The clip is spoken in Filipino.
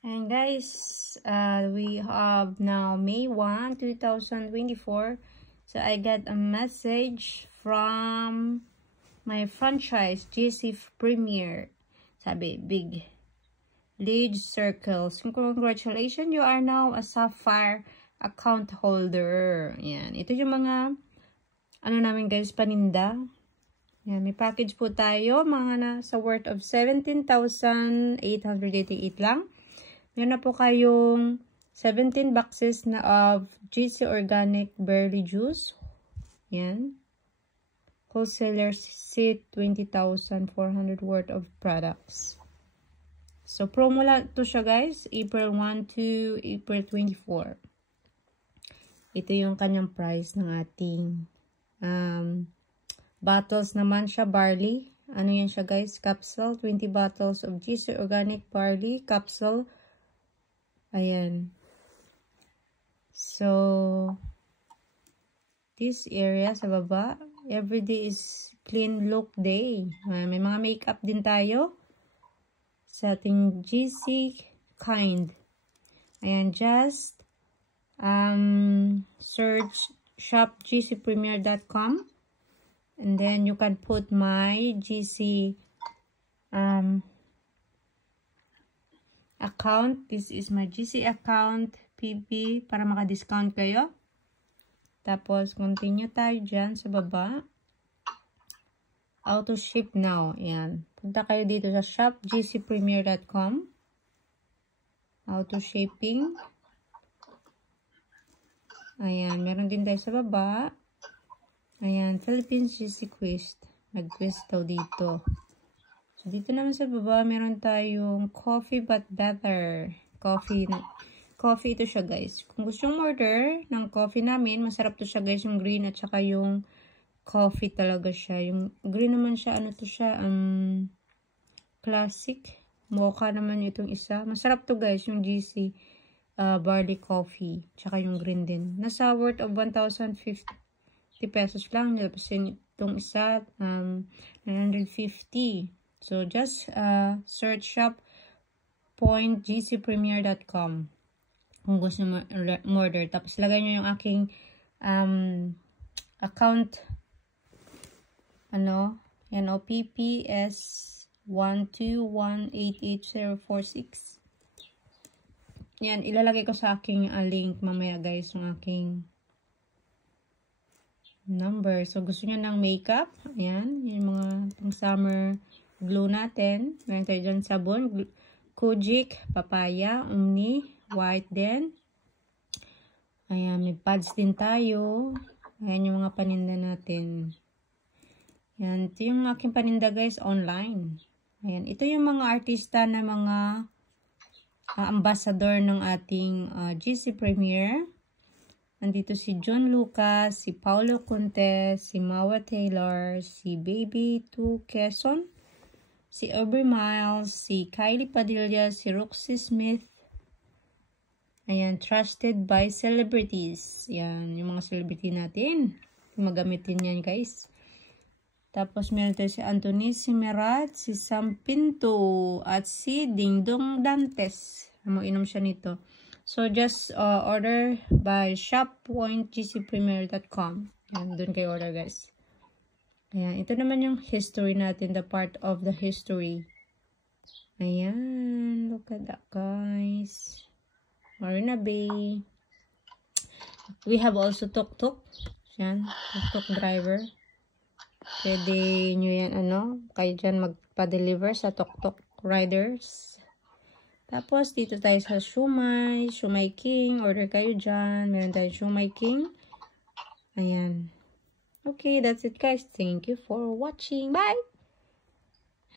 And guys, we have now May 1, 2024. So I got a message from my franchise, GC Premier. Sabi, big lead circles. Congratulations, you are now a Sapphire account holder. Yan. Ito yung mga, namin guys, paninda. Yan. May package po tayo, mga nasa worth of 17,888 lang. Meron na po kayong 17 boxes na of GC Organic Barley Juice. Yan. Wholesaler seat 20,400 worth of products. So, promo lang to siya guys. April 1 to April 24. Ito yung kanyang price ng ating bottles naman siya, barley. Ano yan siya guys? Capsule. 20 bottles of GC Organic Barley Capsule. Ayan. So, this area sa baba, everyday is clean look day. May mga makeup din tayo sa ating GC kind. Ayan, just search shopgcpremier.com and then you can put my GC account. This is my GC account PB para maka-discount kayo. Tapos continue tayo dyan sa baba. Auto ship now. Ayan. Punta kayo dito sa shopgcpremier.com. Auto shipping. Ayan. Meron din tayo sa baba. Ayan. Philippines GC Quest. Nag-quest daw dito. So, dito naman sa baba, meron tayong coffee but better. Coffee ito siya guys. Kung gusto nyo order ng coffee namin, masarap to siya guys, yung green at saka yung coffee talaga siya. Yung green naman siya, ano to siya, classic. Mocha naman itong isa. Masarap to guys, yung GC barley coffee. Tsaka yung green din. Nasa worth of 1,050 pesos lang. Tapos itong isa, 950. So, just search shop.gcpremier.com kung gusto mo order. Tapos, lagay nyo yung aking account, yan o, PPS 121888046. Yan, ilalagay ko sa aking link mamaya guys, yung aking number. So, gusto nyo ng makeup. Ayan, yung mga pang summer glue natin. Meron tayo dyan sabon. Kojic, papaya, Omni, white din. Ayan, may pads din tayo. Ayan yung mga paninda natin. Ayan, ito yung aking paninda guys, online. Ayan, ito yung mga artista na mga ambassador ng ating GC Premier. Nandito si John Lucas, si Paulo Conte, si Mawa Taylor, si Baby 2 Quezon, si Aubrey Miles, si Kylie Padilla, si Roxy Smith. Ayan, trusted by celebrities. Ayan, yung mga celebrity natin. Magamitin yan guys. Tapos meron tayo si Anthony Simerat, si Sam Pinto, at si Dingdong Dantes. Inom siya nito. So, just order by shop.gcpremier.com. Ayan, doon kayo order guys. Ayan, ito naman yung history natin, the part of the history. Ayan, look at that guys. Marina Bay. We have also tuk-tuk. Ayan, tuk-tuk driver. Pwede nyo yan, kayo dyan magpa-deliver sa tuk-tuk riders. Tapos, dito tayo sa Shumai, Shumai King. Order kayo dyan. Meron tayo Shumai King. Ayan. Okay, that's it guys. Thank you for watching. Bye!